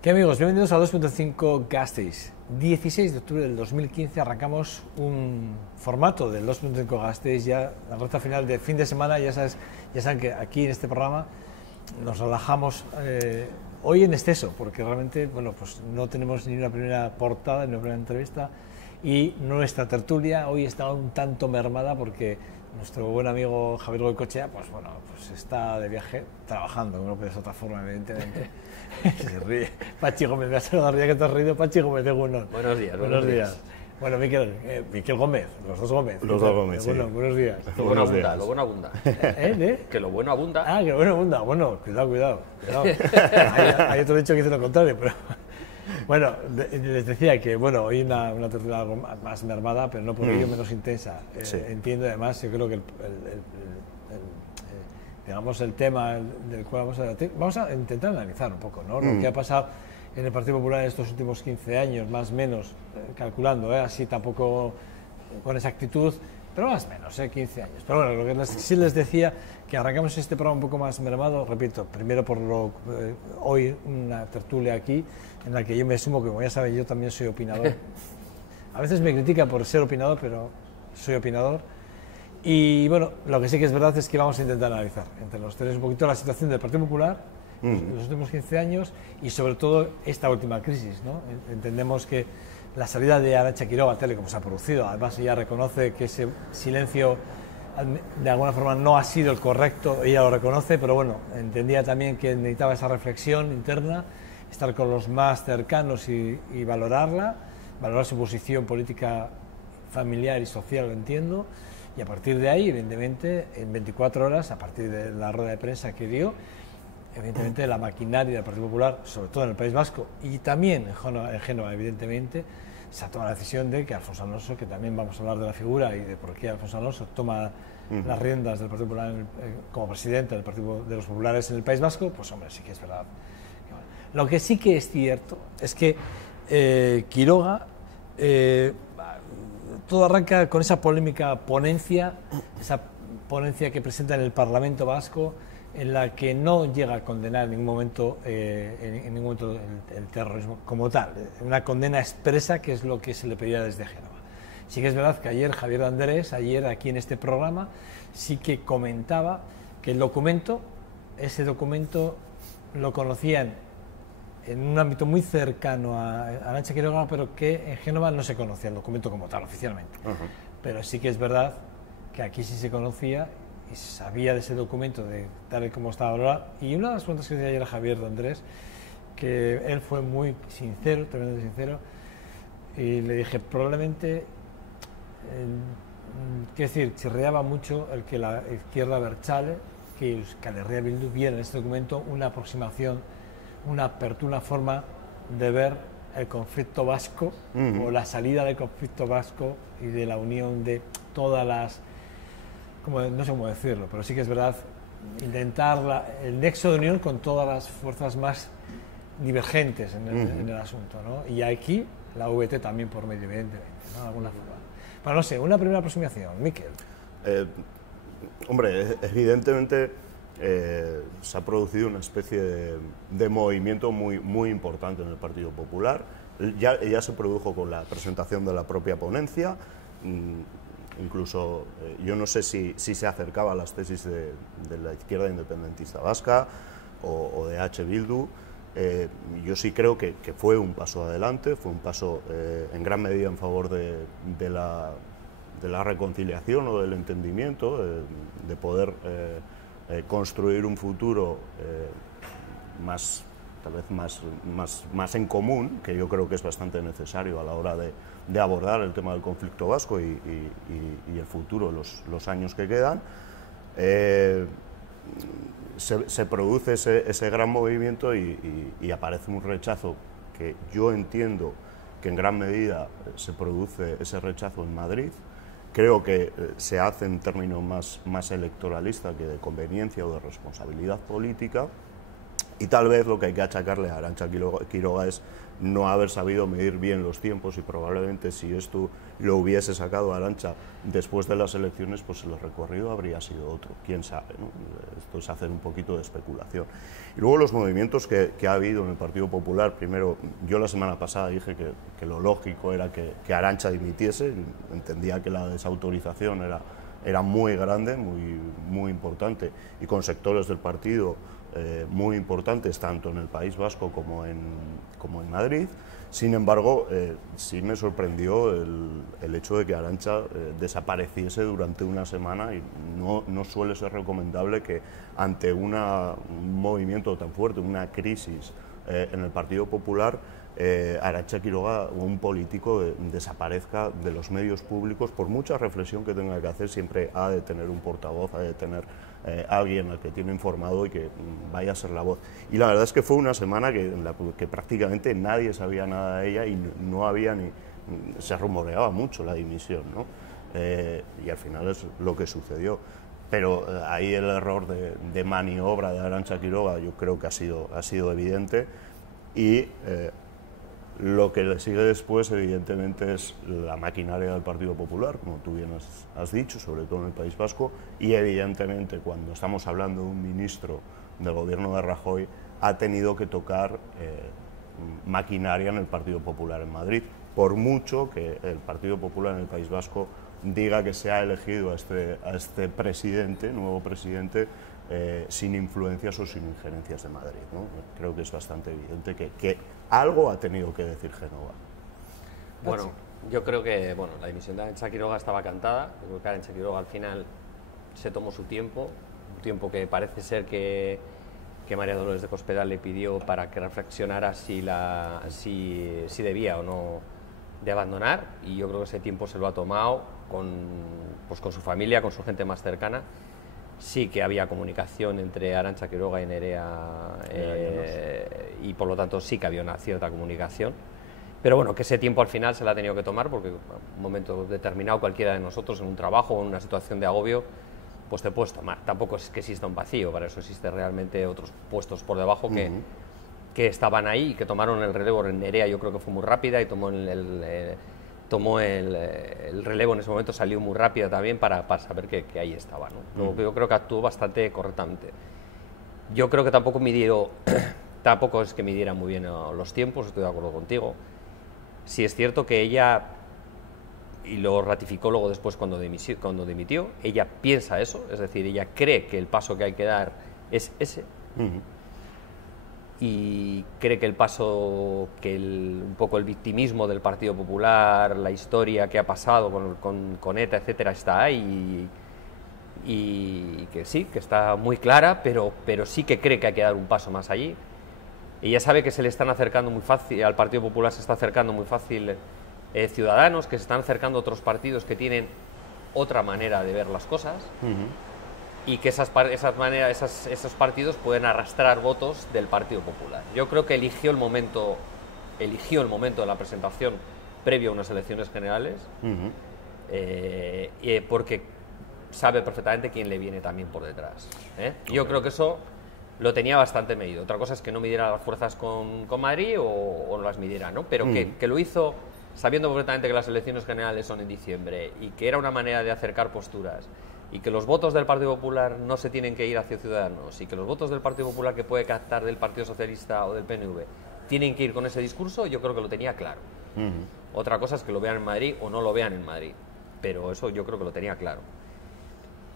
¿Qué amigos? Bienvenidos a 2.5 Gasteiz. 16 de octubre del 2015 arrancamos un formato del 2.5 Gasteiz, ya la recta final de fin de semana. Ya saben que aquí en este programa nos relajamos hoy en exceso, porque realmente pues no tenemos ni una primera portada ni una primera entrevista, y nuestra tertulia hoy está un tanto mermada porque nuestro buen amigo Javier Goicoechea pues está de viaje trabajando, no puede ser de otra forma, evidentemente. Se ríe. Pachi Gómez, me ha saludado ya que te has reído. Pachi Gómez de Gunnón. Buenos días. Buenos días. Bueno, Miquel Gómez, los dos Gómez. Los dos Gómez, sí. Buenos días. Lo bueno abunda, lo bueno abunda. Que lo bueno abunda. Ah, que lo bueno abunda. Bueno, cuidado. Hay otro dicho que dice lo contrario, pero... Bueno, les decía que hoy una tertulia algo más mermada, pero no por ello menos intensa. Sí. Entiendo, además, yo creo que digamos el tema del cual vamos a intentar analizar un poco, ¿no? Lo que ha pasado en el Partido Popular en estos últimos 15 años, más o menos, calculando, así tampoco con exactitud, pero más o menos, 15 años. Pero bueno, lo que sí les decía, que arrancamos este programa un poco más mermado, repito, primero por hoy una tertulia aquí, en la que yo me sumo, que como ya saben, yo también soy opinador. A veces me critican por ser opinador, pero soy opinador. Y bueno, lo que sí que es verdad es que vamos a intentar analizar entre los tres un poquito la situación del Partido Popular en los últimos 15 años y sobre todo esta última crisis, ¿no? Entendemos que la salida de Arantxa Quiroga, tal y como se ha producido, además ella reconoce que ese silencio de alguna forma no ha sido el correcto, ella lo reconoce, pero bueno, entendía también que necesitaba esa reflexión interna, estar con los más cercanos y valorar su posición política, familiar y social, lo entiendo. Y a partir de ahí, evidentemente, en 24 horas, a partir de la rueda de prensa que dio, evidentemente la maquinaria del Partido Popular, sobre todo en el País Vasco y también en Génova, evidentemente, se ha tomado la decisión de que Alfonso Alonso, que también vamos a hablar de la figura y de por qué Alfonso Alonso toma las riendas del Partido Popular como presidente del Partido de los Populares en el País Vasco, pues hombre, sí que es verdad. Lo que sí que es cierto es que Quiroga... todo arranca con esa polémica ponencia, esa ponencia que presenta en el Parlamento Vasco, en la que no llega a condenar en ningún momento, el terrorismo como tal, una condena expresa, que es lo que se le pedía desde Génova. Sí que es verdad que ayer Javier Andrés, aquí en este programa, sí que comentaba que ese documento lo conocían en un ámbito muy cercano a Arantxa Quiroga, pero que en Génova no se conocía el documento como tal, oficialmente. Pero sí que es verdad que aquí sí se conocía y se sabía de ese documento, de tal y como estaba ahora. Y una de las preguntas que decía ayer a Javier de Andrés, que él fue muy sincero, tremendamente sincero, y le dije, probablemente, quiero decir, chirriaba mucho el que la izquierda abertzale, que Euskal Herria Bildu viera en este documento una aproximación, una apertura, una forma de ver el conflicto vasco o la salida del conflicto vasco y de la unión de todas las, no sé cómo decirlo, pero sí que es verdad, intentar el nexo de unión con todas las fuerzas más divergentes en el asunto, ¿no? Y aquí la VT también por medio, evidentemente, ¿no? De alguna forma. Bueno, no sé, una primera aproximación, Miquel. Hombre, evidentemente se ha producido una especie de movimiento muy importante en el Partido Popular. Ya se produjo con la presentación de la propia ponencia. Incluso yo no sé si se acercaba a las tesis de la izquierda independentista vasca o de H. Bildu. Yo sí creo que fue un paso adelante, fue un paso en gran medida en favor de la reconciliación o del entendimiento, de poder construir un futuro tal vez más en común, que yo creo que es bastante necesario a la hora de abordar el tema del conflicto vasco y el futuro, los años que quedan. Se produce ese gran movimiento y aparece un rechazo que yo entiendo que en gran medida se produce ese rechazo en Madrid. Creo que se hace en términos más electoralista que de conveniencia o de responsabilidad política. Y tal vez lo que hay que achacarle a Arantxa Quiroga es no haber sabido medir bien los tiempos, y probablemente si esto lo hubiese sacado Arantxa después de las elecciones, pues el recorrido habría sido otro, quién sabe, ¿no? Esto es hacer un poquito de especulación. Y luego los movimientos que ha habido en el Partido Popular. Primero, yo la semana pasada dije que lo lógico era que Arantxa dimitiese, entendía que la desautorización era muy grande, muy importante, y con sectores del partido muy importantes, tanto en el País Vasco como en Madrid. Sin embargo, sí me sorprendió el hecho de que Arantxa desapareciese durante una semana, y no suele ser recomendable que ante un movimiento tan fuerte, una crisis en el Partido Popular, Arantxa Quiroga, un político, desaparezca de los medios públicos. Por mucha reflexión que tenga que hacer, siempre ha de tener un portavoz, ha de tener alguien al que tiene informado y que vaya a ser la voz. Y la verdad es que fue una semana en la que prácticamente nadie sabía nada de ella, y no había se rumoreaba mucho la dimisión, ¿no? Y al final es lo que sucedió. Pero ahí el error de maniobra de Arantxa Quiroga yo creo que ha sido evidente, y lo que le sigue después, evidentemente, es la maquinaria del Partido Popular, como tú bien has dicho, sobre todo en el País Vasco, y evidentemente cuando estamos hablando de un ministro del gobierno de Rajoy, ha tenido que tocar maquinaria en el Partido Popular en Madrid, por mucho que el Partido Popular en el País Vasco diga que se ha elegido a este presidente, nuevo presidente, sin influencias o sin injerencias de Madrid, ¿no? Creo que es bastante evidente que algo ha tenido que decir Génova. Bueno, yo creo que la dimisión de Arantxa Quiroga estaba cantada. Yo creo que Arantxa Quiroga al final se tomó su tiempo, un tiempo que parece ser que María Dolores de Cospedal le pidió para que reflexionara si debía o no de abandonar, y yo creo que ese tiempo se lo ha tomado con su familia, con su gente más cercana. Sí que había comunicación entre Arantxa Quiroga y Nerea, y por lo tanto sí que había una cierta comunicación, pero bueno, que ese tiempo al final se la ha tenido que tomar, porque en un momento determinado cualquiera de nosotros, en un trabajo o en una situación de agobio, pues te puedes tomar. Tampoco es que exista un vacío, para eso existe realmente otros puestos por debajo que estaban ahí y que tomaron el relevo. Nerea yo creo que fue muy rápida y tomó el relevo en ese momento, salió muy rápida también para saber que ahí estaba, ¿no? Yo creo que actuó bastante correctamente. Yo creo que tampoco es que midiera muy bien los tiempos, estoy de acuerdo contigo. Sí es cierto que ella, y lo ratificó luego después cuando dimitió, ella piensa eso, es decir, ella cree que el paso que hay que dar es ese. Y cree que el paso, un poco el victimismo del Partido Popular, la historia que ha pasado con ETA, etcétera, está ahí, y que sí, que está muy clara, pero sí que cree que hay que dar un paso más allí. Ella sabe que se le están acercando muy fácil, al Partido Popular se está acercando muy fácil Ciudadanos, que se están acercando otros partidos que tienen otra manera de ver las cosas. Y que esos partidos pueden arrastrar votos del Partido Popular. Yo creo que eligió el momento de la presentación previo a unas elecciones generales, porque sabe perfectamente quién le viene también por detrás, ¿eh? Yo creo que eso lo tenía bastante medido. Otra cosa es que no midiera las fuerzas con Madrid o no las midiera, ¿no? Pero que lo hizo sabiendo perfectamente que las elecciones generales son en diciembre y que era una manera de acercar posturas, y que los votos del Partido Popular no se tienen que ir hacia Ciudadanos, y que los votos del Partido Popular que puede captar del Partido Socialista o del PNV tienen que ir con ese discurso, yo creo que lo tenía claro. Otra cosa es que lo vean en Madrid o no lo vean en Madrid, pero eso yo creo que lo tenía claro.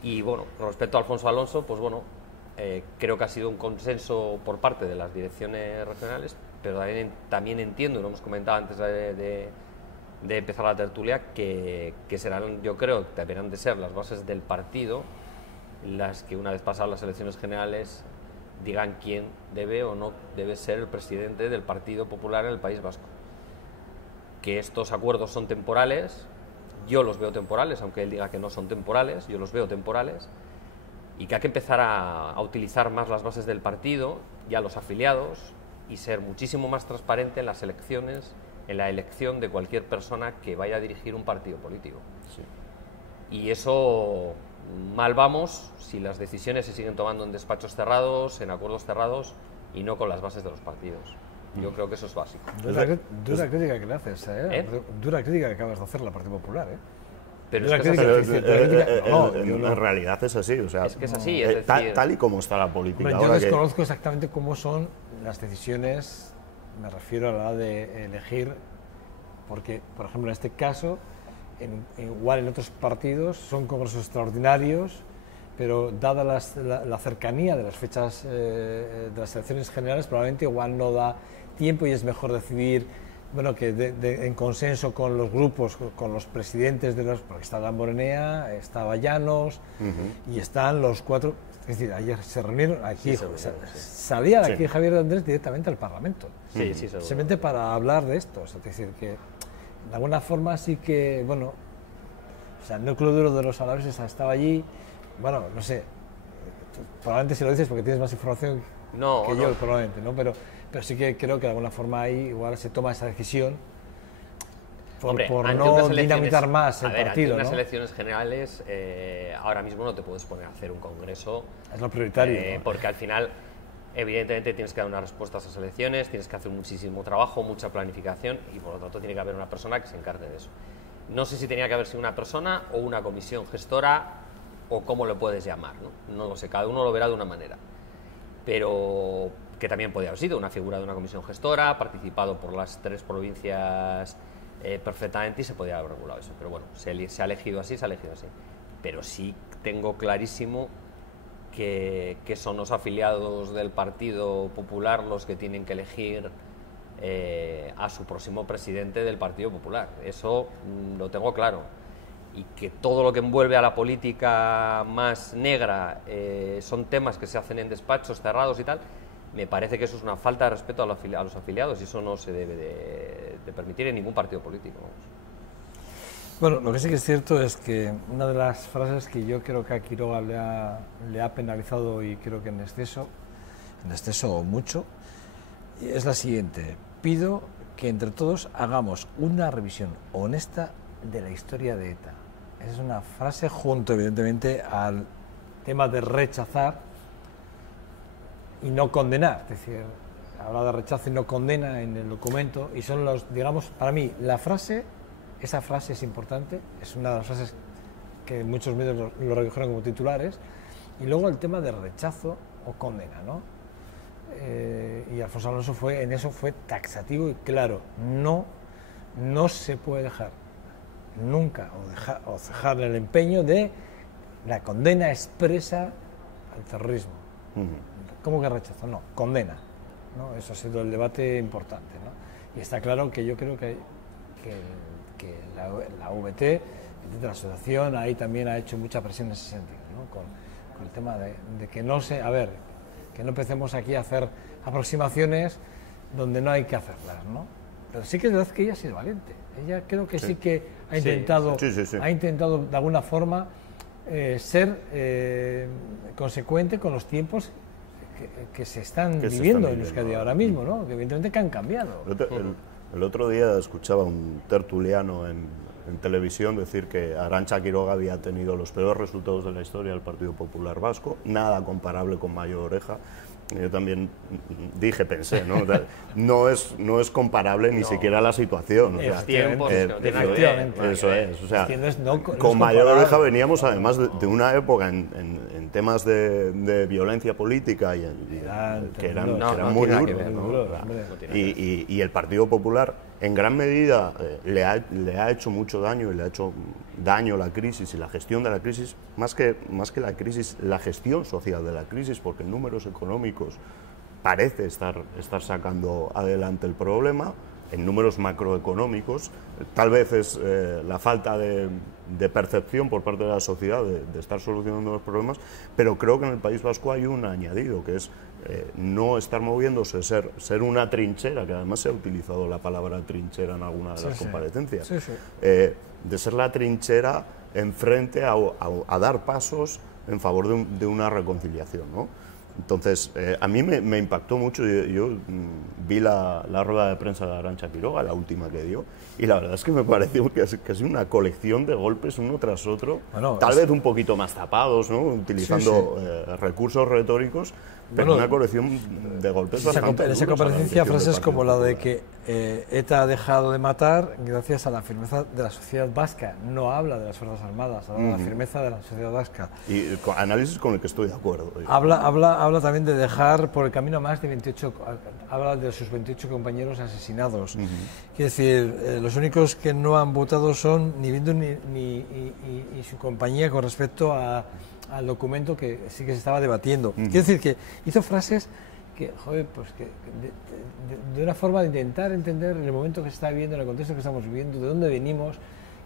Y bueno, con respecto a Alfonso Alonso, pues bueno, creo que ha sido un consenso por parte de las direcciones regionales, pero también entiendo, y lo hemos comentado antes de empezar la tertulia, que serán, yo creo, que deberán de ser las bases del partido las que, una vez pasadas las elecciones generales, digan quién debe o no debe ser el presidente del Partido Popular en el País Vasco. Que estos acuerdos son temporales, yo los veo temporales, aunque él diga que no son temporales, yo los veo temporales, y que hay que empezar a utilizar más las bases del partido y a los afiliados, y ser muchísimo más transparente en las elecciones, en la elección de cualquier persona que vaya a dirigir un partido político. Sí. Y eso, mal vamos si las decisiones se siguen tomando en despachos cerrados, en acuerdos cerrados, y no con las bases de los partidos. Yo creo que eso es básico. Dura crítica que le haces, dura crítica que acabas de hacer la Partido Popular, Pero dura es que en realidad es así, o sea, es que es así, es decir, tal y como está la política Hombre, ahora. yo desconozco exactamente cómo son las decisiones, me refiero a la hora de elegir, porque, por ejemplo, en este caso, igual en otros partidos son congresos extraordinarios, pero dada la cercanía de las fechas de las elecciones generales, probablemente igual no da tiempo y es mejor decidir, bueno, que en consenso con los grupos, con los presidentes de los, porque está Damborenea, está Llanos y están los 4, es decir, ayer se reunieron aquí, salía de aquí Javier Andrés directamente al Parlamento, simplemente para hablar de esto, es decir, que de alguna forma sí que, bueno, o sea, el núcleo duro de los alaveses estaba allí. Bueno, no sé, probablemente si lo dices porque tienes más información que yo, probablemente, ¿no? Pero sí que creo que de alguna forma ahí igual se toma esa decisión por no dinamitar más el partido, ante unas ¿no? elecciones generales, ahora mismo no te puedes poner a hacer un congreso. Es lo prioritario, ¿no? Porque al final, evidentemente, tienes que dar una respuesta a esas elecciones, tienes que hacer muchísimo trabajo, mucha planificación y por lo tanto tiene que haber una persona que se encargue de eso. No sé si tenía que haber sido una persona o una comisión gestora o cómo lo puedes llamar, ¿no? No lo sé, cada uno lo verá de una manera. Pero que también podía haber sido una figura de una comisión gestora, participado por las 3 provincias perfectamente y se podía haber regulado eso. Pero bueno, se ha elegido así, se ha elegido así. Pero sí tengo clarísimo que son los afiliados del Partido Popular los que tienen que elegir a su próximo presidente del Partido Popular. Eso lo tengo claro. Y que todo lo que envuelve a la política más negra son temas que se hacen en despachos cerrados y tal, me parece que eso es una falta de respeto a los afiliados y eso no se debe de permitir en ningún partido político. Bueno, lo que sí que es cierto es que una de las frases que yo creo que a Quiroga le ha penalizado y creo que en exceso o mucho, es la siguiente: pido que entre todos hagamos una revisión honesta de la historia de ETA. Esa es una frase junto, evidentemente, al tema de rechazar y no condenar. Es decir, habla de rechazo y no condena en el documento y son los, digamos, para mí, esa frase es importante, es una de las frases que muchos medios lo recogieron como titulares, y luego el tema de rechazo o condena, ¿no? Y Alfonso Alonso en eso fue taxativo y claro, no se puede dejar nunca o dejar el empeño de la condena expresa al terrorismo. ¿Cómo que rechazo? No, condena, ¿no? Eso ha sido el debate importante, ¿no? Y está claro que yo creo que la VT, la asociación, ahí también ha hecho mucha presión en ese sentido, ¿no? Con el tema de que que no empecemos aquí a hacer aproximaciones donde no hay que hacerlas, ¿no? Pero sí que es verdad que ella ha sido valiente. Ella creo que sí que ha intentado, ha intentado de alguna forma ser consecuente con los tiempos que se están viviendo en Euskadi ahora mismo, ¿no? Que evidentemente que han cambiado. El otro día escuchaba un tertuliano en televisión decir que Arantxa Quiroga había tenido los peores resultados de la historia del Partido Popular Vasco, nada comparable con Mayo Oreja. Yo también pensé, ¿no? O sea, no es comparable ni siquiera la situación. O sea, efectivamente. Eso es. O sea, con Mayor Oreja veníamos además de una época en temas de violencia política que eran muy duros. Y el Partido Popular, en gran medida, le ha hecho mucho daño y le ha hecho daño la crisis y la gestión de la crisis, más que la crisis, la gestión social de la crisis, porque en números económicos parece estar sacando adelante el problema. En números macroeconómicos, tal vez es la falta de percepción por parte de la sociedad de estar solucionando los problemas, pero creo que en el País Vasco hay un añadido, que es no estar moviéndose, ser una trinchera, que además se ha utilizado la palabra trinchera en alguna de las comparecencias, de ser la trinchera enfrente a dar pasos en favor de una reconciliación, ¿no? Entonces, a mí me impactó mucho. Yo vi la rueda de prensa de Arantxa Quiroga, la última que dio, y la verdad es que me pareció que es una colección de golpes uno tras otro, bueno, tal vez un poquito más tapados, ¿no? Utilizando recursos retóricos, pero una colección de golpes bastante En esa comparecencia, frases como la de que ETA ha dejado de matar gracias a la firmeza de la sociedad vasca. No habla de las Fuerzas Armadas, habla de la firmeza de la sociedad vasca. Y análisis con el que estoy de acuerdo. Habla también de dejar por el camino a más de 28, habla de sus 28 compañeros asesinados. Quiere decir, los únicos que no han votado son ni Bildu ni su compañía con respecto al documento que sí que se estaba debatiendo. Quiere decir que hizo frases que, joder, pues que de una forma de intentar entender el momento que se está viviendo, en el contexto que estamos viviendo, de dónde venimos,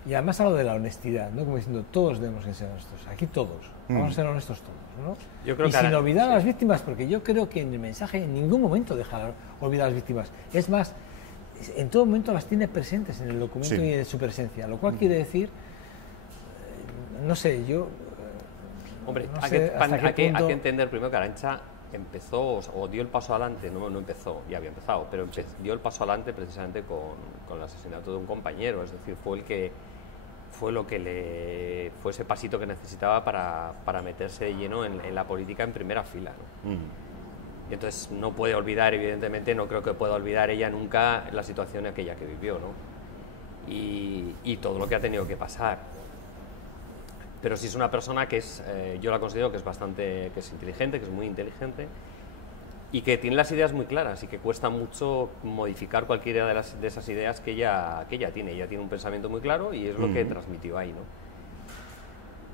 y además habla de la honestidad, ¿no? Como diciendo, todos debemos ser honestos, aquí todos, vamos a ser honestos todos, ¿no? Yo creo y sin olvidar a las víctimas, porque yo creo que en el mensaje en ningún momento deja olvidar a las víctimas, es más, en todo momento las tiene presentes en el documento y en su presencia, lo cual quiere decir, no sé, yo... Hombre, no sé hay que entender primero que Arantxa empezó o dio el paso adelante, no empezó, ya había empezado, pero dio el paso adelante precisamente con el asesinato de un compañero, es decir, fue ese pasito que necesitaba para meterse de lleno en la política en primera fila, ¿no? Y entonces no puede olvidar, evidentemente, no creo que pueda olvidar ella nunca la situación aquella que vivió, ¿no? Y todo lo que ha tenido que pasar. Pero sí es una persona que yo la considero que es inteligente, que es muy inteligente y que tiene las ideas muy claras y que cuesta mucho modificar cualquiera de esas ideas que ella tiene. Ella tiene un pensamiento muy claro y es lo que transmitió ahí, ¿no?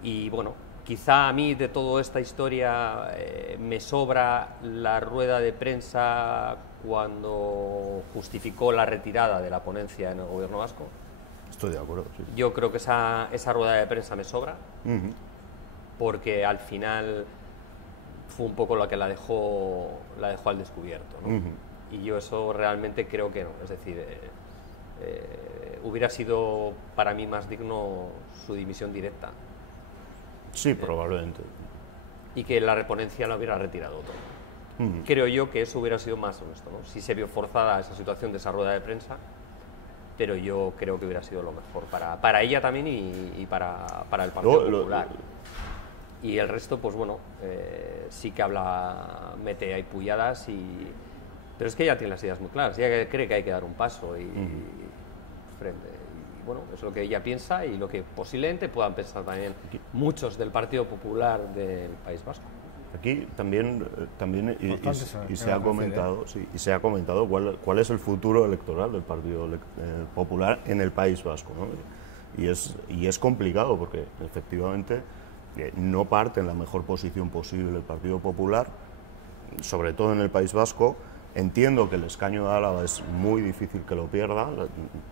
Y bueno, quizá a mí de toda esta historia me sobra la rueda de prensa cuando justificó la retirada de la ponencia en el gobierno vasco. Estoy de acuerdo, sí. Yo creo que esa rueda de prensa me sobra, porque al final fue un poco lo que la dejó al descubierto, ¿no? Y yo eso realmente creo que no. Es decir, hubiera sido para mí más digno su dimisión directa. Sí, probablemente. Y que la reponencia la hubiera retirado todo. Creo yo que eso hubiera sido más honesto, ¿no? Sí se vio forzada esa situación de esa rueda de prensa, pero yo creo que hubiera sido lo mejor para ella también y para el Partido Popular. Y el resto, pues bueno, sí que mete ahí pulladas, pero es que ella tiene las ideas muy claras, ella cree que hay que dar un paso y bueno, es lo que ella piensa y lo que posiblemente puedan pensar también muchos del Partido Popular del País Vasco. Aquí también se ha comentado cuál es el futuro electoral del Partido Popular en el País Vasco, ¿no? Y es complicado porque efectivamente no parte en la mejor posición posible el Partido Popular, sobre todo en el País Vasco. Entiendo que el escaño de Álava es muy difícil que lo pierda,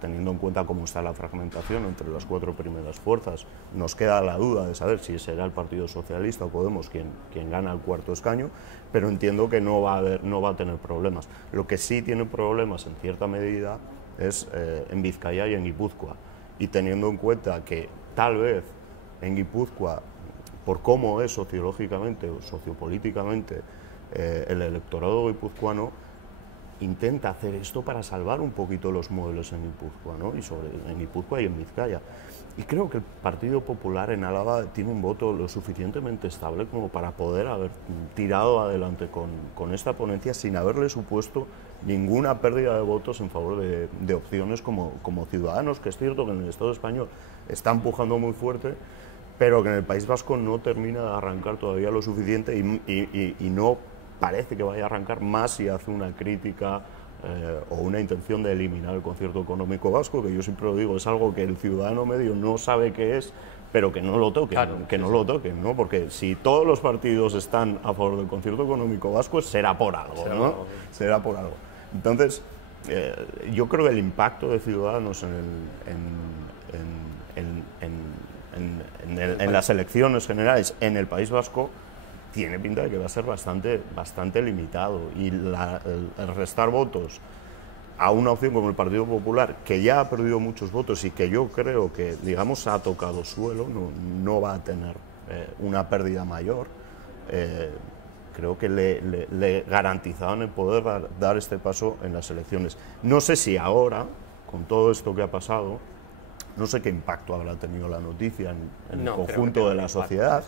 teniendo en cuenta cómo está la fragmentación entre las 4 primeras fuerzas. Nos queda la duda de saber si será el Partido Socialista o Podemos quien gana el 4º escaño, pero entiendo que no va a tener problemas. Lo que sí tiene problemas en cierta medida es en Vizcaya y en Guipúzcoa. Y teniendo en cuenta que tal vez en Guipúzcoa, por cómo es sociológicamente o sociopolíticamente el electorado guipuzcoano, intenta hacer esto para salvar un poquito los muebles en Guipúzcoa, ¿no? En Guipúzcoa y en Vizcaya. Y creo que el Partido Popular en Álava tiene un voto lo suficientemente estable como para poder haber tirado adelante con esta ponencia sin haberle supuesto ninguna pérdida de votos en favor de opciones como Ciudadanos, que es cierto que en el Estado español está empujando muy fuerte, pero que en el País Vasco no termina de arrancar todavía lo suficiente y no parece que vaya a arrancar más si hace una crítica o una intención de eliminar el concierto económico vasco, que yo siempre lo digo, es algo que el ciudadano medio no sabe qué es, pero que no lo toquen, lo toquen, ¿no? Porque si todos los partidos están a favor del concierto económico vasco, será por algo, ¿no? Será por algo. Entonces, yo creo que el impacto de Ciudadanos en las elecciones generales en el País Vasco tiene pinta de que va a ser bastante limitado, y el restar votos a una opción como el Partido Popular, que ya ha perdido muchos votos y que yo creo que, digamos, ha tocado suelo, no va a tener una pérdida mayor, creo que le garantizaban el poder dar este paso en las elecciones. No sé si ahora, con todo esto que ha pasado, no sé qué impacto habrá tenido la noticia en el conjunto de la sociedad,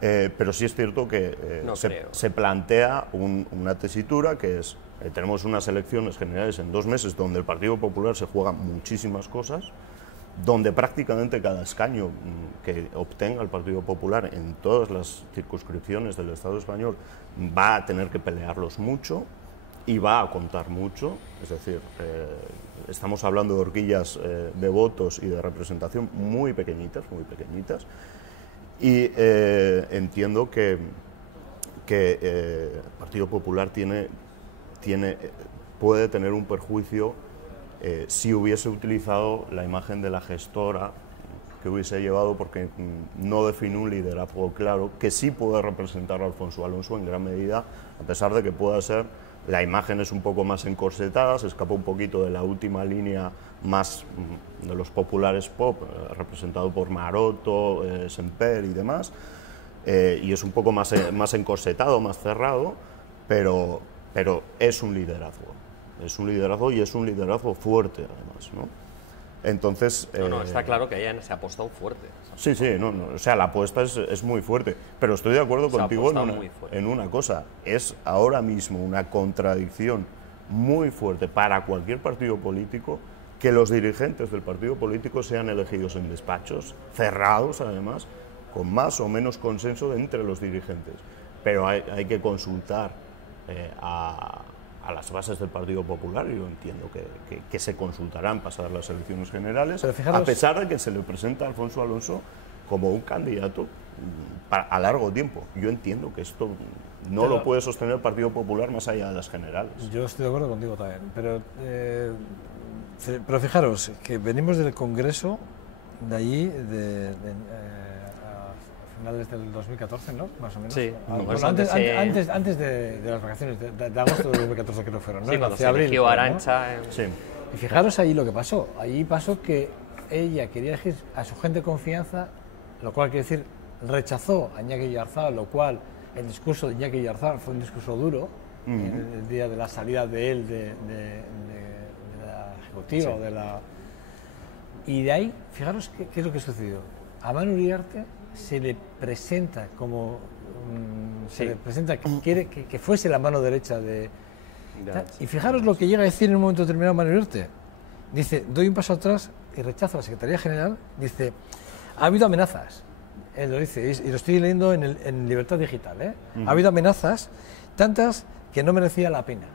pero sí es cierto que se plantea una tesitura que es, tenemos unas elecciones generales en 2 meses donde el Partido Popular se juega muchísimas cosas, donde prácticamente cada escaño que obtenga el Partido Popular en todas las circunscripciones del Estado español va a tener que pelearlos mucho y va a contar mucho, es decir, estamos hablando de horquillas de votos y de representación muy pequeñitas, y entiendo que el Partido Popular puede tener un perjuicio si hubiese utilizado la imagen de la gestora que hubiese llevado, porque no define un liderazgo claro, que sí puede representar a Alfonso Alonso en gran medida, a pesar de que pueda ser, la imagen es un poco más encorsetada, se escapa un poquito de la última línea más de los populares pop, representado por Maroto, Semper y demás, y es un poco más encorsetado, más cerrado, pero es un liderazgo. Es un liderazgo y es un liderazgo fuerte, además, ¿no? Entonces... está claro que ella se ha apostado fuerte. Sí, o sea, la apuesta es muy fuerte, pero estoy de acuerdo contigo en una cosa, es ahora mismo una contradicción muy fuerte para cualquier partido político que los dirigentes del partido político sean elegidos en despachos, cerrados además, con más o menos consenso entre los dirigentes, pero hay que consultar a las bases del Partido Popular, y yo entiendo que se consultarán pasadas las elecciones generales, a pesar de que se le presenta a Alfonso Alonso como un candidato a largo tiempo. Yo entiendo que esto no lo puede sostener el Partido Popular más allá de las generales. Yo estoy de acuerdo contigo también, pero fijaros que venimos del Congreso de allí, a finales del 2014, ¿no? Más o menos. Sí. Antes de las vacaciones, de agosto de 2014 creo que fueron, ¿no? Sí, cuando se eligió Arantxa. Sí. Y fijaros ahí lo que pasó. Allí pasó que ella quería elegir a su gente de confianza, lo cual quiere decir rechazó a Iñaki Oyarzabal, lo cual el discurso de Iñaki Oyarzabal fue un discurso duro, en el día de la salida de él de la ejecutiva, sí. Y de ahí, fijaros qué es lo que sucedió. A Manu Uriarte se le presenta como le presenta que quiere que fuese la mano derecha de y fijaros lo que llega a decir en un momento determinado Manu Uriarte. Dice, doy un paso atrás y rechazo a la Secretaría General. Dice, ha habido amenazas. Él lo dice, y lo estoy leyendo en Libertad Digital, ¿eh? Ha habido amenazas, tantas que no merecía la pena.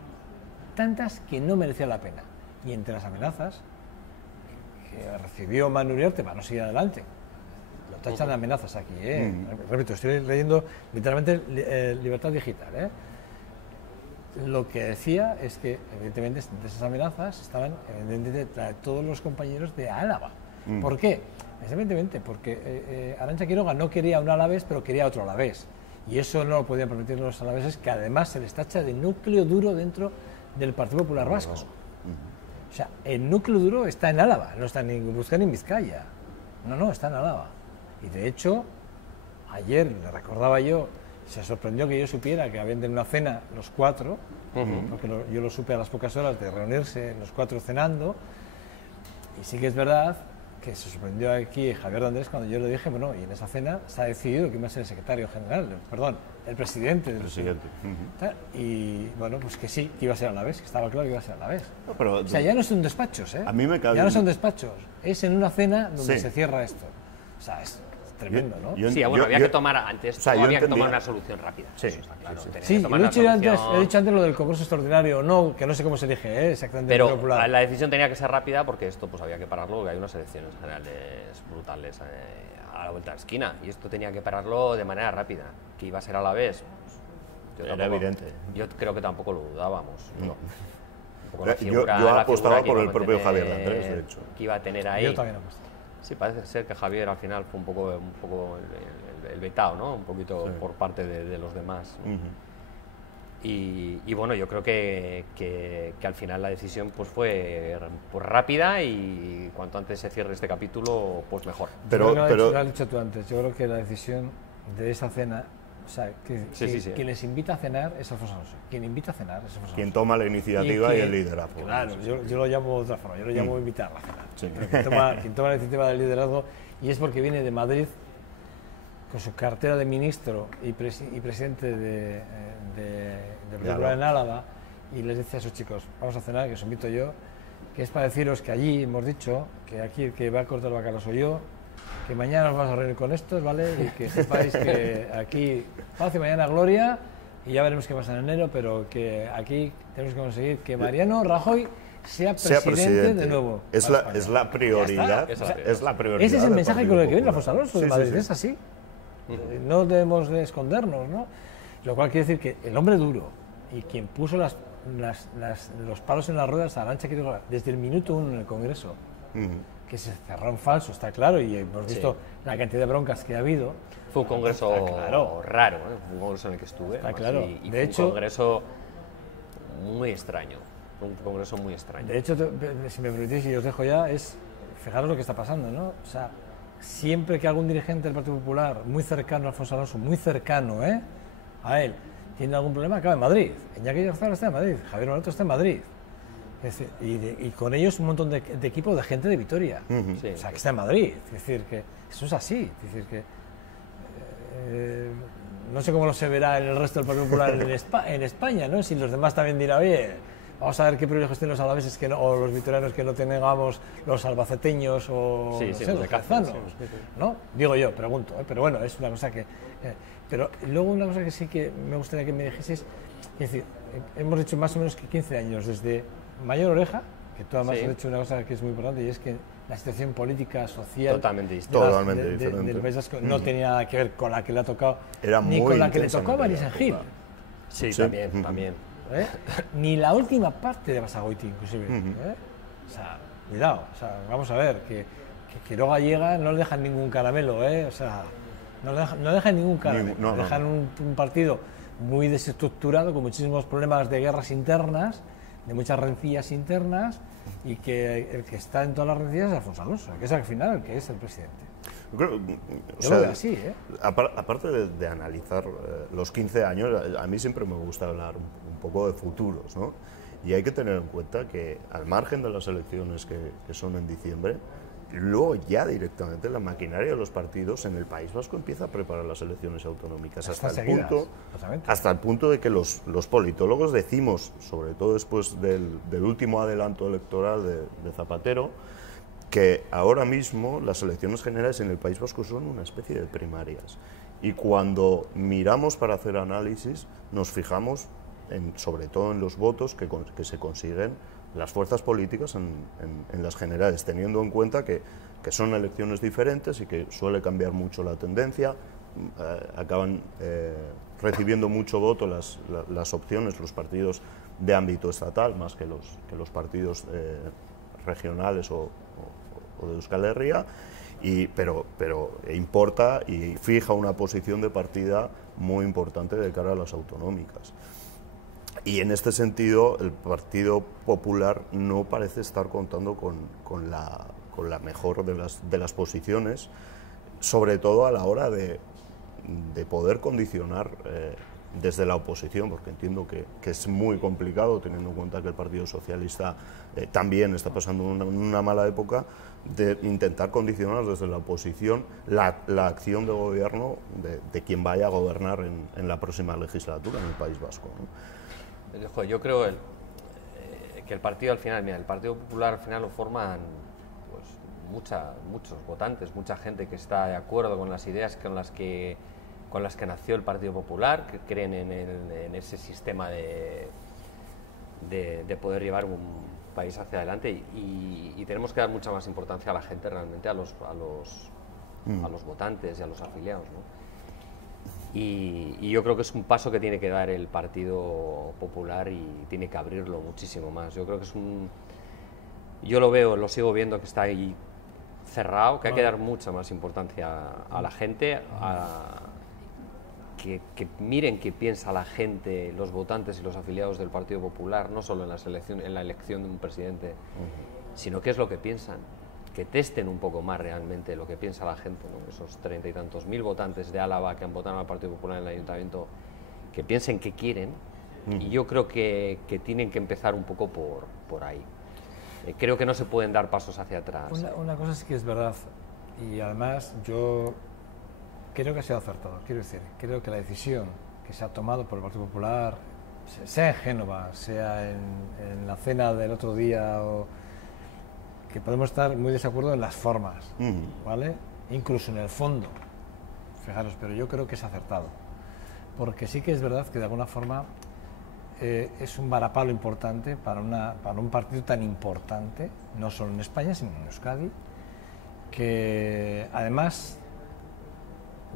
Y entre las amenazas que recibió Manu Uriarte para no seguir adelante, lo tachan de amenazas aquí, repito, estoy leyendo literalmente Libertad Digital, Lo que decía es que evidentemente de esas amenazas estaban evidentemente todos los compañeros de Álava. ¿Por qué? Evidentemente porque Arantxa Quiroga no quería un Alavés, pero quería otro Alavés, y eso no lo podían permitir los alaveses, que además se les tacha de núcleo duro dentro del Partido Popular Vasco. O sea, el núcleo duro está en Álava, no está en Guipúzcoa ni en Vizcaya. No, está en Álava. Y de hecho, ayer le recordaba yo, se sorprendió que yo supiera que habían tenido una cena los cuatro, porque yo lo supe a las pocas horas de reunirse los cuatro cenando, y sí que es verdad que se sorprendió aquí Javier de Andrés cuando yo le dije, bueno, y en esa cena se ha decidido que iba a ser el secretario general, el presidente. Y bueno, pues que sí, que iba a ser Alavés, que estaba claro que iba a ser Alavés. No, o sea, ya no son despachos, A mí me cabe ya no son despachos, es en una cena donde se cierra esto. O sea, es tremendo, ¿no? Había que tomar antes, había que tomar una solución rápida. Sí, está claro. Sí, he dicho antes lo del concurso extraordinario, no, que no sé cómo se elige, exactamente. Pero la decisión tenía que ser rápida porque esto pues había que pararlo, porque hay unas elecciones generales brutales a la vuelta de la esquina, y esto tenía que pararlo de manera rápida. Que iba a ser a la vez, era evidente. Yo creo que tampoco lo dudábamos. No. Yo apostaba por el propio Javier de Andrés, de hecho. Que iba a tener ahí. Yo también apostaba. Sí, parece ser que Javier al final fue un poco el vetado, ¿no? Un poquito por parte de los demás. Y bueno, yo creo que al final la decisión pues fue rápida, y cuanto antes se cierre este capítulo, pues mejor. Pero lo has dicho tú antes, yo creo que la decisión de esa cena O sea, Sí. quien les invita a cenar es Alfonso Alonso. Quien invita a cenar es Alfonso Alonso. Quien toma la iniciativa y el liderazgo. Claro, yo lo llamo de otra forma, yo lo llamo invitar a cenar. Sí. Pero quien toma la iniciativa del liderazgo, y es porque viene de Madrid con su cartera de ministro y presidente del Partido Popular en Álava, y les dice a sus chicos, vamos a cenar, que os invito yo, que es para deciros que allí hemos dicho que aquí el que va a cortar el bacalao soy yo, que mañana nos vamos a reunir con estos, ¿vale? Y que sepáis que aquí paz y mañana gloria, y ya veremos qué pasa en enero, pero que aquí tenemos que conseguir que Mariano Rajoy sea presidente de nuevo. Es la prioridad. Es la prioridad. Ese es el mensaje con el que viene Alfonso Alonso de Madrid, sí. es así. No debemos de escondernos, ¿no? Lo cual quiere decir que el hombre duro y quien puso los palos en las ruedas a Arantxa Quiroga desde el minuto 1 en el Congreso, que se cerró en falso, está claro, y hemos visto la cantidad de broncas que ha habido. Fue un congreso raro, ¿eh? Fue un congreso en el que estuve. Está claro. Y De fue hecho, un congreso muy extraño. Un congreso muy extraño. De hecho, si me permitís y os dejo ya, es fijaros lo que está pasando, ¿no? O sea, siempre que algún dirigente del Partido Popular, muy cercano a Alfonso Alonso, muy cercano a él, tiene algún problema, acaba en Madrid. Iñaki Oyarzabal está en Madrid, Javier Maroto está en Madrid. Es decir, y con ellos un montón de equipo de gente de Vitoria. Sí. O sea, que está en Madrid. Es decir, que eso es así. Es decir, que no sé cómo lo se verá en el resto del Partido Popular en España, ¿no? Si los demás también dirán, oye, vamos a ver qué privilegios tienen los alaveses que no, o los vitorianos que no tengamos los albaceteños o Sí, no sé, los los de Cáceres, cazanos, sí. ¿no? Digo yo, pregunto, pero bueno, es una cosa que... pero luego una cosa que sí que me gustaría que me dijeseis, es decir, hemos dicho más o menos que 15 años, desde Mayor Oreja, que tú además Sí. has dicho una cosa que es muy importante, y es que la situación política, social Totalmente distinta. Totalmente diferente. del País Vasco no tenía nada que ver con la que le ha tocado, Era ni muy con la que le intensa tocó a en Marisa aquella Gil. época. Sí, Sí. también. Ni la última parte de Basagoiti, inclusive. O sea, cuidado, o sea, vamos a ver, que Quiroga llega, no le dejan ningún caramelo, o sea, no dejan ningún caramelo, No. dejan un partido muy desestructurado, con muchísimos problemas de guerras internas, de muchas rencillas internas, y que el que está en todas las rencillas es Alfonso Alonso, que es al final el que es el presidente. Yo Yo lo veo así, Aparte de analizar los 15 años, a mí siempre me gusta hablar un poco de futuros, ¿no? Y hay que tener en cuenta que al margen de las elecciones que son en diciembre, luego ya directamente la maquinaria de los partidos en el País Vasco empieza a preparar las elecciones autonómicas hasta el punto de que los politólogos decimos, sobre todo después del último adelanto electoral de Zapatero, que ahora mismo las elecciones generales en el País Vasco son una especie de primarias. Y cuando miramos para hacer análisis, nos fijamos sobre todo en los votos que se consiguen las fuerzas políticas en las generales, teniendo en cuenta que son elecciones diferentes y que suele cambiar mucho la tendencia, acaban recibiendo mucho voto las opciones, los partidos de ámbito estatal, más que los partidos regionales o de Euskal Herria, pero importa y fija una posición de partida muy importante de cara a las autonómicas. Y en este sentido, el Partido Popular no parece estar contando con la mejor de las posiciones, sobre todo a la hora de poder condicionar desde la oposición, porque entiendo que es muy complicado, teniendo en cuenta que el Partido Socialista también está pasando una mala época, de intentar condicionar desde la oposición la acción de gobierno de quien vaya a gobernar en la próxima legislatura en el País Vasco, ¿no? Yo creo que el partido al final, mira, el Partido Popular al final lo forman pues muchos votantes, mucha gente que está de acuerdo con las ideas con las que nació el Partido Popular, que creen en ese sistema de poder llevar un país hacia adelante y tenemos que dar mucha más importancia a la gente realmente, a los votantes y a los afiliados, ¿no? Y yo creo que es un paso que tiene que dar el Partido Popular y tiene que abrirlo muchísimo más. Yo creo que yo lo sigo viendo que está ahí cerrado, que hay que dar mucha más importancia a la gente, que miren qué piensa la gente, los votantes y los afiliados del Partido Popular, no solo en la elección de un presidente, sino qué es lo que piensan. que testen un poco más realmente lo que piensa la gente, ¿no? Esos 30 y tantos mil votantes de Álava que han votado al Partido Popular en el Ayuntamiento, que piensen qué quieren, y yo creo que tienen que empezar un poco por ahí. Creo que no se pueden dar pasos hacia atrás. Una cosa sí que es verdad, y además yo creo que ha sido acertado, quiero decir, creo que la decisión que se ha tomado por el Partido Popular, sea en Génova, sea en la cena del otro día, o que podemos estar muy de desacuerdo en las formas, ¿vale? Incluso en el fondo, fijaros, pero yo creo que es acertado, porque sí que es verdad que de alguna forma es un varapalo importante para un partido tan importante, no solo en España, sino en Euskadi, que además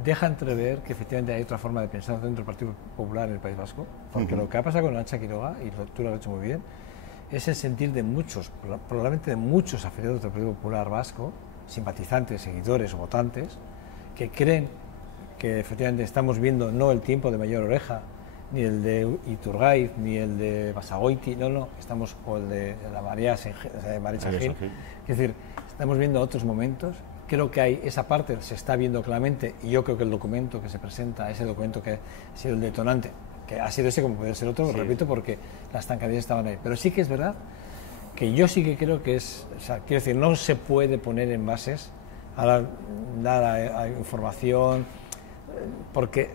deja entrever que efectivamente hay otra forma de pensar dentro del Partido Popular en el País Vasco, porque lo que ha pasado con Arantxa Quiroga, y tú lo has hecho muy bien, es el sentir de muchos, probablemente de muchos afiliados del Partido Popular Vasco, simpatizantes, seguidores o votantes, que creen que efectivamente estamos viendo no el tiempo de Mayor Oreja, ni el de Iturgaiz, ni el de Basagoiti, no, estamos, o el de la María Gil. Es decir, estamos viendo otros momentos. Creo que hay esa parte, se está viendo claramente, y yo creo que el documento que se presenta, ese documento que ha sido el detonante, que ha sido ese como puede ser otro, repito, porque las zancadillas estaban ahí. Pero sí que es verdad que yo sí que creo que es, o sea, quiero decir, no se puede poner en bases a dar información, porque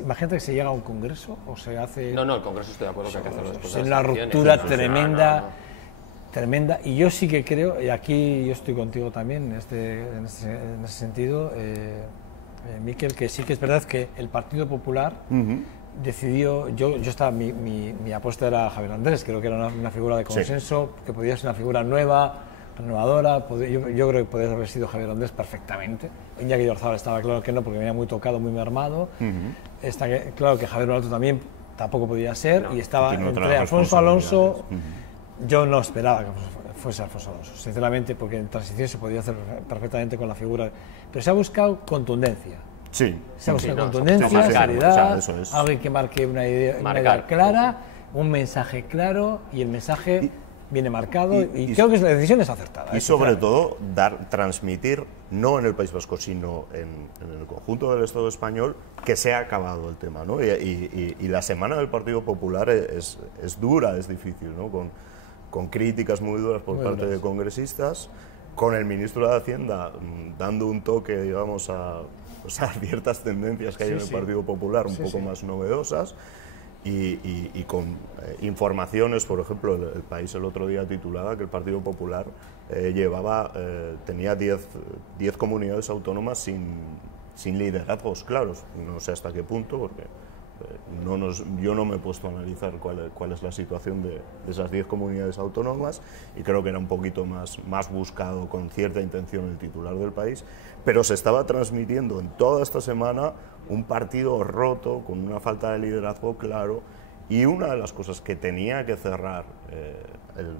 imagínate que se llega a un congreso o se hace... No, el congreso estoy de acuerdo que hay que hacerlo después. Es una ruptura tremenda, y yo sí que creo, y aquí yo estoy contigo también en ese sentido, Miquel, que sí que es verdad que el Partido Popular decidió, yo estaba, mi apuesta era Javier Andrés, creo que era una figura de consenso, que podía ser una figura nueva, renovadora, yo creo que podía haber sido Javier Andrés perfectamente. Iñaki Oyarzabal estaba claro que no, porque venía muy tocado, muy mermado. Está claro que Javier Alto también tampoco podía ser, y estaba entre Alfonso Alonso. Yo no esperaba que fuese Alfonso Alonso, sinceramente, porque en transición se podía hacer perfectamente con la figura, pero se ha buscado contundencia. Sí. Se ha buscado contundencia, seriedad, alguien que marque una idea clara, un mensaje claro, y el mensaje viene marcado, y creo que la decisión es acertada. Y sobre todo, transmitir, no en el País Vasco, sino en el conjunto del Estado español, que se ha acabado el tema, ¿no? Y la semana del Partido Popular es dura, es difícil, ¿no? Con críticas muy duras por parte de congresistas, con el ministro de Hacienda dando un toque, digamos, a ciertas tendencias que hay en el Partido Popular un poco más novedosas, y con informaciones, por ejemplo, el País el otro día titulaba que el Partido Popular tenía 10 comunidades autónomas sin liderazgos claros. No sé hasta qué punto, porque yo no me he puesto a analizar cuál es la situación de esas 10 comunidades autónomas, y creo que era un poquito más buscado, con cierta intención, el titular del País, pero se estaba transmitiendo en toda esta semana un partido roto, con una falta de liderazgo claro, y una de las cosas que tenía que cerrar el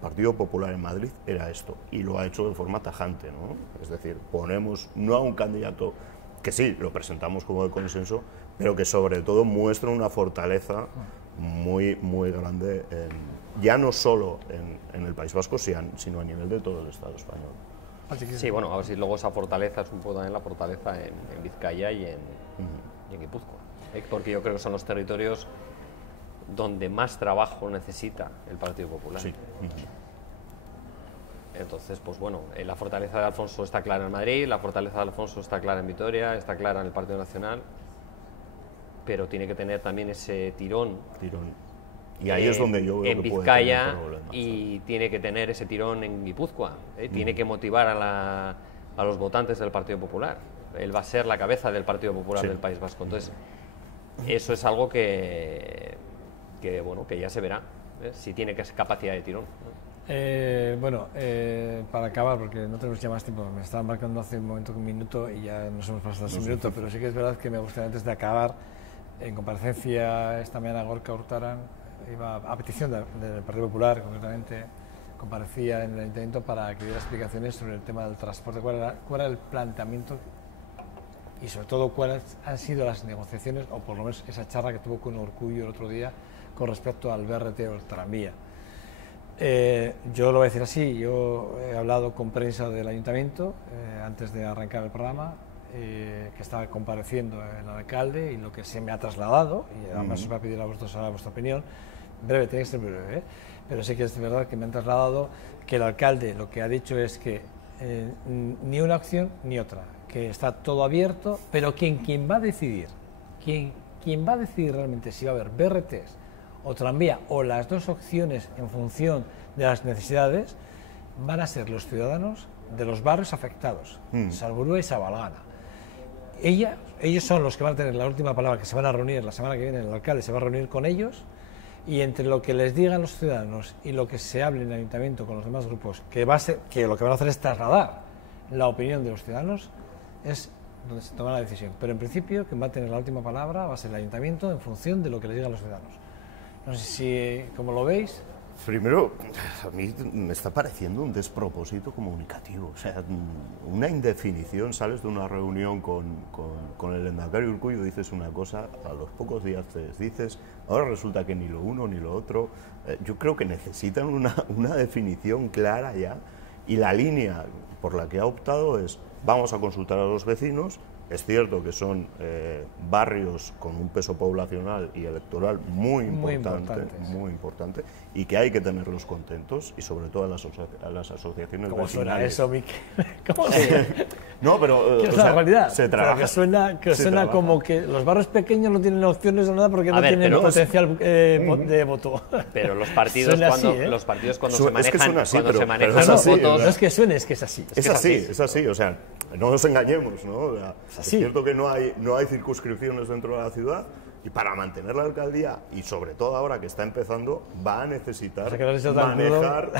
Partido Popular en Madrid era esto, y lo ha hecho de forma tajante, ¿no? Es decir, ponemos no a un candidato que sí, lo presentamos como de consenso, pero que sobre todo muestra una fortaleza muy, muy grande, ya no solo en el País Vasco, sino a nivel de todo el Estado español. Sí, bueno, a ver si luego esa fortaleza es un poco también la fortaleza en Vizcaya y en Guipúzcoa, porque yo creo que son los territorios donde más trabajo necesita el Partido Popular. Sí. Entonces, pues bueno, la fortaleza de Alfonso está clara en Madrid, la fortaleza de Alfonso está clara en Vitoria, está clara en el Partido Nacional, pero tiene que tener también ese tirón. Y ahí es donde yo veo en que Vizcaya, puede tener problemas, y tiene que tener ese tirón en Guipúzcoa, tiene que motivar a los votantes del Partido Popular. Él va a ser la cabeza del Partido Popular del País Vasco. Entonces, eso es algo que ya se verá, si tiene capacidad de tirón, ¿no? Para acabar, porque no tenemos ya más tiempo, me estaba marcando hace un momento un minuto y ya nos hemos pasado ese minuto, pero sí que es verdad que me gustaría, antes de acabar, en comparecencia esta mañana Gorka Urtaran, iba a petición del Partido Popular, concretamente, comparecía en el Ayuntamiento para que diera explicaciones sobre el tema del transporte, cuál era el planteamiento y sobre todo cuáles han sido las negociaciones, o por lo menos esa charla que tuvo con Urkullu el otro día con respecto al BRT o el tranvía. Yo lo voy a decir así, yo he hablado con prensa del ayuntamiento antes de arrancar el programa, que estaba compareciendo el alcalde y lo que se me ha trasladado, y además os voy a pedir a vosotros ahora vuestra opinión, breve, tiene que ser breve, pero sí que es verdad que me han trasladado que el alcalde lo que ha dicho es que ni una opción ni otra, que está todo abierto, pero quien va a decidir, quien va a decidir realmente si va a haber BRTs o tranvía o las dos opciones en función de las necesidades, van a ser los ciudadanos de los barrios afectados, Salburua y Sabalgana. Ellos son los que van a tener la última palabra, que se van a reunir la semana que viene, el alcalde se va a reunir con ellos, y entre lo que les digan los ciudadanos y lo que se hable en el ayuntamiento con los demás grupos, que lo que van a hacer es trasladar la opinión de los ciudadanos, es donde se toma la decisión. Pero en principio quien va a tener la última palabra va a ser el ayuntamiento en función de lo que les digan los ciudadanos. No sé si, ¿cómo lo veis? Primero, a mí me está pareciendo un despropósito comunicativo, o sea, una indefinición. Sales de una reunión con el Lehendakari Urkullu, dices una cosa, a los pocos días te desdices, ahora resulta que ni lo uno ni lo otro. Yo creo que necesitan una definición clara ya, y la línea por la que ha optado es: vamos a consultar a los vecinos. Es cierto que son barrios con un peso poblacional y electoral muy importante, y que hay que tenerlos contentos, y sobre todo a las asociaciones ¿Cómo vecinales. suena eso, Miquel? ¿Cómo suena? No, pero ¿Qué es la realidad? se trabaja. Que suena como que los barrios pequeños no tienen opciones o nada porque no tienen potencial de voto. Pero los partidos cuando se manejan, los votos... No es que suene, es que es así. Es así, o sea, no nos engañemos, ¿no? O sea, es cierto que no hay circunscripciones dentro de la ciudad, y para mantener la alcaldía, y sobre todo ahora que está empezando, va a necesitar manejar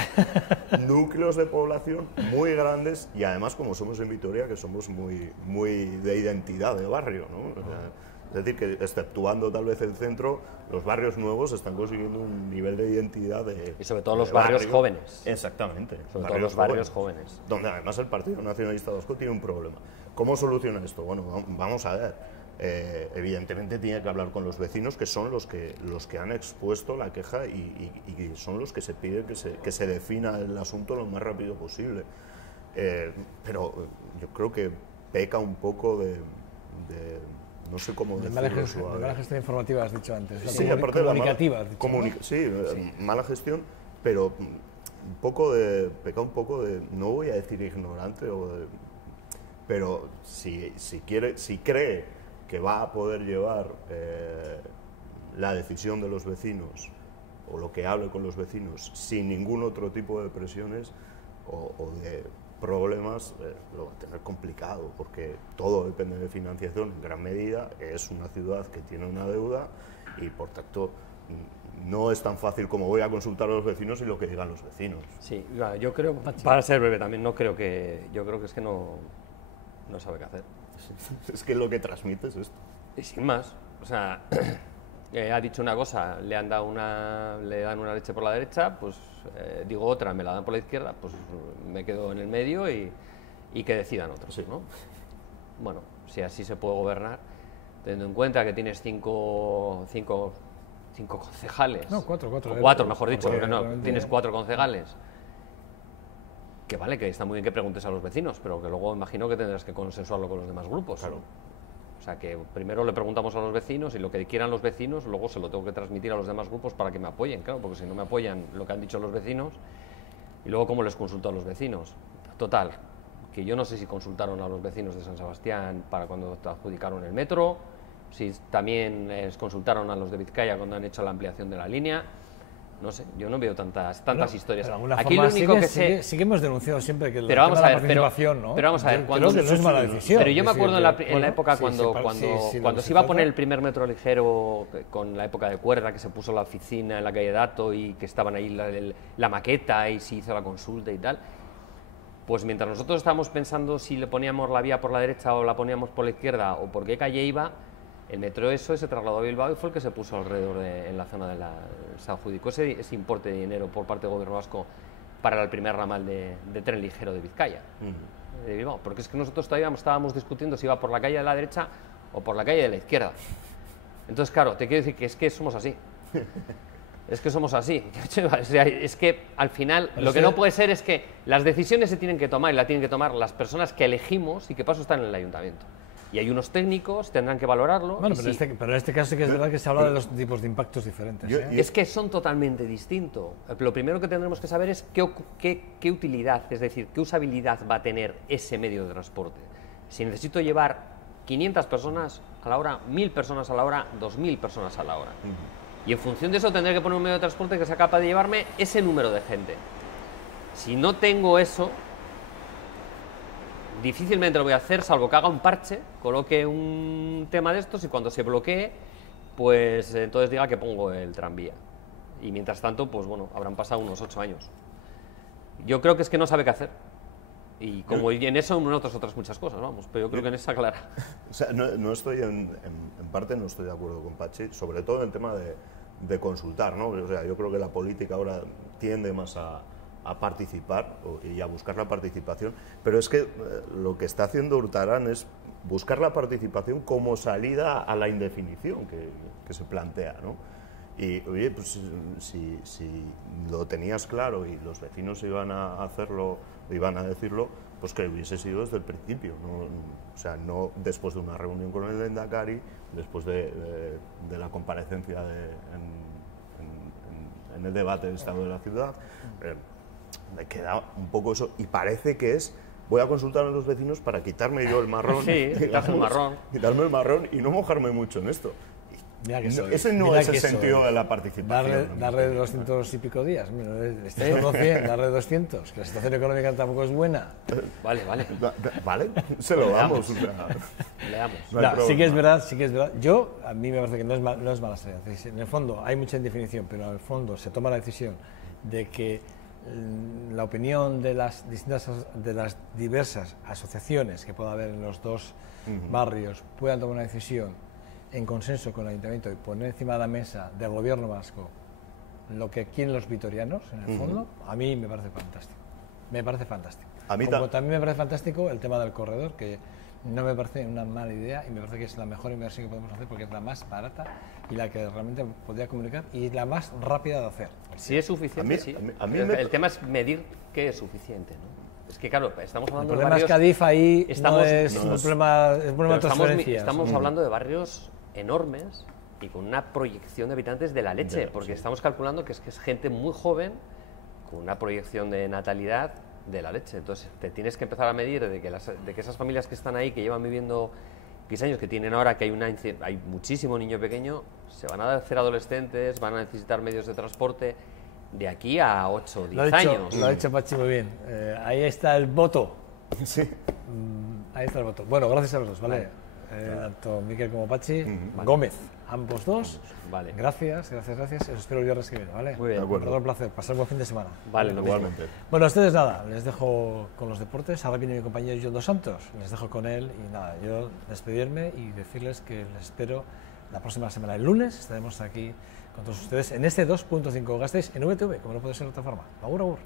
núcleos de población muy grandes, y además, como somos en Vitoria, que somos muy de identidad de barrio, ¿no? O sea, es decir, que exceptuando tal vez el centro, los barrios nuevos están consiguiendo un nivel de identidad y sobre todo los barrios jóvenes. Exactamente. Sobre todo los barrios jóvenes. Donde además el Partido Nacionalista Vasco tiene un problema. ¿Cómo soluciona esto? Bueno, vamos a ver. Evidentemente tiene que hablar con los vecinos, que son los que han expuesto la queja, y son los que se pide que se defina el asunto lo más rápido posible. Pero yo creo que peca un poco de no sé cómo decirlo. Mala gestión informativa has dicho antes. Sí, aparte comunicativa. Mala gestión, pero peca un poco de, no voy a decir ignorante, pero si cree que va a poder llevar la decisión de los vecinos, o lo que hable con los vecinos, sin ningún otro tipo de presiones o de problemas, lo va a tener complicado, porque todo depende de financiación en gran medida. Es una ciudad que tiene una deuda, y por tanto no es tan fácil como voy a consultar a los vecinos y lo que digan los vecinos. Sí, yo creo, para ser breve también, yo creo que es que no sabe qué hacer. Es que lo que transmite es esto. Y sin más, o sea, ha dicho una cosa, le dan una leche por la derecha, pues digo otra, me la dan por la izquierda, pues me quedo en el medio y que decidan otros, sí, ¿no? Bueno, si así se puede gobernar, teniendo en cuenta que tienes cinco concejales. No, cuatro, mejor dicho, porque no, tienes 4 concejales. Que vale, que está muy bien que preguntes a los vecinos, pero que luego imagino que tendrás que consensuarlo con los demás grupos. Claro. O sea, que primero le preguntamos a los vecinos, y lo que quieran los vecinos, luego se lo tengo que transmitir a los demás grupos para que me apoyen, claro, porque si no me apoyan lo que han dicho los vecinos, y luego cómo les consulto a los vecinos. Total, que yo no sé si consultaron a los vecinos de San Sebastián para cuando adjudicaron el metro, si también les consultaron a los de Vizcaya cuando han hecho la ampliación de la línea. No sé, yo no veo tantas historias. Aquí lo único que sí que hemos denunciado siempre que pero vamos a ver, participación, ¿no? Pero vamos a ver, cuando no es mala decisión. Pero yo me acuerdo en la época cuando se iba a poner el primer metro ligero, con la época de Cuerda, que se puso la oficina en la calle Dato y que estaban ahí la maqueta y se hizo la consulta y tal. Pues mientras nosotros estábamos pensando si le poníamos la vía por la derecha o la poníamos por la izquierda o por qué calle iba, el metro se trasladó a Bilbao y fue el que se puso alrededor en la zona de se adjudicó ese importe de dinero por parte del gobierno vasco para el primer ramal de tren ligero de Vizcaya, de Bilbao, porque es que nosotros todavía estábamos discutiendo si iba por la calle de la derecha o por la calle de la izquierda. Entonces, claro, te quiero decir que es que somos así. Es que somos así. O sea, es que al final Pero lo que sí. no puede ser es que las decisiones se tienen que tomar y las tienen que tomar las personas que elegimos y que paso están en el ayuntamiento. Y hay unos técnicos, tendrán que valorarlo. Bueno, y pero, sí. pero en este caso sí que es verdad que se habla de los tipos de impactos diferentes. Yo- ¿eh? Es que son totalmente distintos. Lo primero que tendremos que saber es qué utilidad, es decir, qué usabilidad va a tener ese medio de transporte. Si necesito llevar 500 personas a la hora, 1000 personas a la hora, 2000 personas a la hora. Y en función de eso tendré que poner un medio de transporte que sea capaz de llevarme ese número de gente. Si no tengo eso, difícilmente lo voy a hacer, salvo que haga un parche, coloque un tema de estos y cuando se bloquee, pues entonces diga que pongo el tranvía. Y mientras tanto, pues bueno, habrán pasado unos 8 años. Yo creo que es que no sabe qué hacer. Y como y en eso, en otras muchas cosas, vamos, pero yo creo que en esa clara. O sea, no estoy en parte no estoy de acuerdo con Pachi, sobre todo en el tema de consultar, ¿no? O sea, yo creo que la política ahora tiende más a participar y a buscar la participación, pero es que lo que está haciendo Hurtarán es buscar la participación como salida a la indefinición que se plantea, ¿no? Y oye, pues si lo tenías claro y los vecinos iban a hacerlo, iban a decirlo, pues que hubiese sido desde el principio, ¿no? O sea, no después de una reunión con el Lehendakari, después de la comparecencia en el debate del Estado de la Ciudad, me queda un poco eso, y parece que es, voy a consultar a los vecinos para quitarme yo el marrón, Sí, quitarse el marrón. quitarme el marrón y no mojarme mucho en esto. Mira que soy. Ese no Mira es el que sentido soy. de la participación. Darle 200 y pico días. Mira, este es 100, darle 200. Que la situación económica tampoco es buena. Vale, vale. ¿Vale? Se lo damos. O sea, Leamos. no hay No, sí que es problema. verdad, sí que es verdad. Yo, a mí me parece que no es mala salida. En el fondo hay mucha indefinición, pero en el fondo se toma la decisión de que la opinión de las diversas asociaciones que pueda haber en los dos barrios puedan tomar una decisión en consenso con el ayuntamiento y poner encima de la mesa del gobierno vasco lo que quieren los vitorianos, en el fondo, a mí me parece fantástico. Me parece fantástico. A mí Como también me parece fantástico el tema del corredor, que no me parece una mala idea y me parece que es la mejor inversión que podemos hacer porque es la más barata y la que realmente podría comunicar y la más rápida de hacer. Si es suficiente, A mí- sí. a mí el, me- el tema es medir qué es suficiente, ¿no? Es que, claro, estamos El hablando de problema es barrios... que Adif ahí estamos- no es no un es- problema, es un pero problema de transferencias. estamos hablando de barrios enormes y con una proyección de habitantes de la leche, porque estamos calculando que es gente muy joven con una proyección de natalidad de la leche. Entonces, te tienes que empezar a medir de que esas familias que están ahí, que llevan viviendo 10 años, que tienen ahora que hay muchísimo niño pequeño, se van a hacer adolescentes, van a necesitar medios de transporte de aquí a 8 o 10 años. Lo ha dicho Pachi muy bien. Ahí está el voto. Sí. Ahí está el voto. Bueno, gracias a los dos, ¿vale? Tanto Miquel como Pachi. Gómez, ambos dos. Vale. Gracias. Os espero el viernes que viene, ¿vale? Muy bien. De acuerdo. Un verdadero placer. Pasar un buen fin de semana. Vale, lo mismo. Igualmente. Bueno, a ustedes nada, les dejo con los deportes. Ahora viene mi compañero John Dos Santos. Les dejo con él y nada, yo despedirme y decirles que les espero la próxima semana. El lunes estaremos aquí con todos ustedes en este 2.5. Gastéis en VTV, como no puede ser de otra forma. Agur, agur.